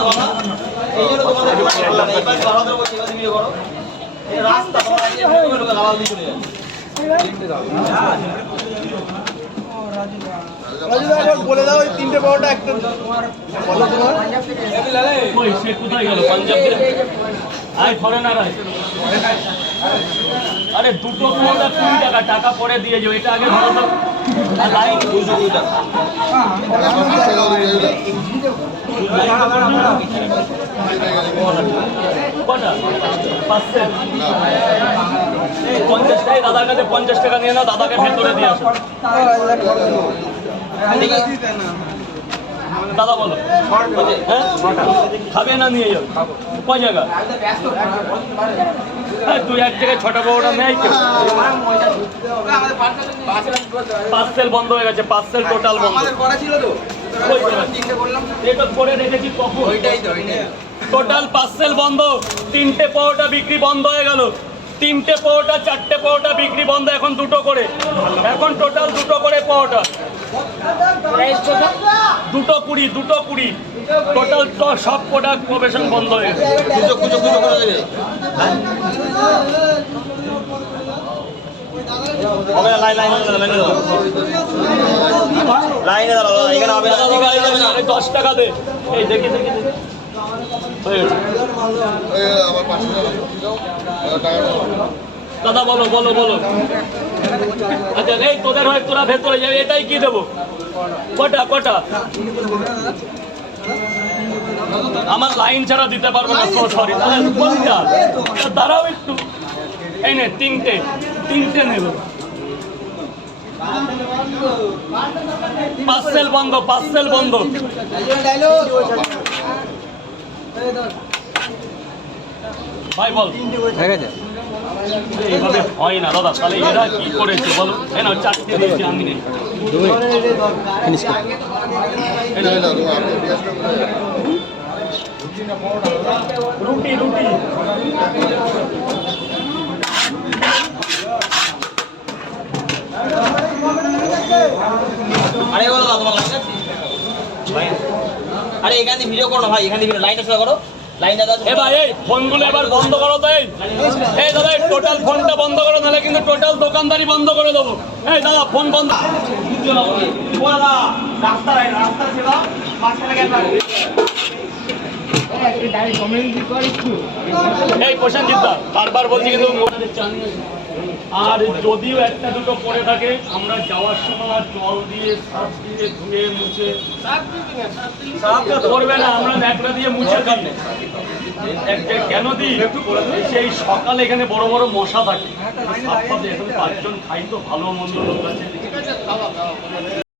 কথা এই জন্য তোমাদের এবার করে বলছি এবার ভিডিও করো রাস্তা গালাল দিয়ে চলে রাজুদা একবার বলে দাও এই তিনটে পাওয়াটা একটা। বলো তোমার কই সে কোথায় গেল? পাঞ্জাবে আয় ফরেনার আয় আরে, দুটো কোনটা কুড়ি টাকা টাকা পরে দিয়ে যাও, এটা আগে ধরো তো লাইন দুশো কুড়ি টাকা কটা পাঁচশো পঞ্চাশ টাকা দাদার কাছে পঞ্চাশ টাকা নিয়ে নাও দাদাকে ভেতরে দিয়ে আসো। দাদা বলো। হ্যাঁ? খাবে না নিয়ে যাও কয় জায়গা? হ্যাঁ, এক জায়গায় ছটা বড়টা নেয় কেউ। পার্সেল বন্ধ হয়ে গেছে পার্সেল টোটাল বন্ধ। এটা করে রেখেছি কখন? টোটাল পার্সেল বন্ধ। তিনটে পাওয়াটা বিক্রি বন্ধ হয়ে গেল। তিনটে পাওয়াটা চারটে পাওয়াটা বিক্রি বন্ধ এখন দুটো করে এখন টোটাল দুটো করে পাওয়াটা দুটো কুড়ি দুটো কুড়ি টোটাল সব প্রোডাক্ট প্রবেশন বন্ধ হয়ে গেছে লাইন দশ টাকা দে এই দেখি দেখি দেখি। দাদা, বলো বলো বলো। আচ্ছা এই তোদের হয়, তোরা ভেতরে যাবে, এটাই কি দেবো? কটা কটা? আমার লাইন ছাড়া দিতে পারব না সরি কোনটা দাঁড়াও একটু। এই নে, তিনটে তিনটে নেব। পার্সেল বন্ধ পার্সেল বন্ধ। ভাই বল। এইভাবে হয় না দাদা তাহলে এরা কি করেছে বলো? এই না চারটে দিয়েছি আমি নেই। এই নাও, রুটি রুটি। আরে বলো না তোমার লাইন আছে ভাই আরে এখান থেকে ভিডিও করো ভাই, এখান থেকে লাইনটা সোজা করো। এই ফোনগুলো এবার বন্ধ করো তো দাদা টোটাল ফোনটা বন্ধ করো, নাহলে কিন্তু টোটাল দোকানদারি বন্ধ করে দেবো। এই দাদা ফোন বন্ধ। রাস্তা এই প্রশান্তিত দা বারবার বলছি কিন্তু। আর যদিও একটা দুটো পরে থাকে, আমরা যাওয়ার সময় জল দিয়ে, সাপ দিয়ে ধুয়ে মুছে করবে না, আমরা ন্যাকড়া দিয়ে মুছে দিই। কেন দিই? সেই সকালে এখানে বড় বড় মশা থাকে। সাপ পাঁচজন খাই তো, ভালো মন্দ লোক আছে।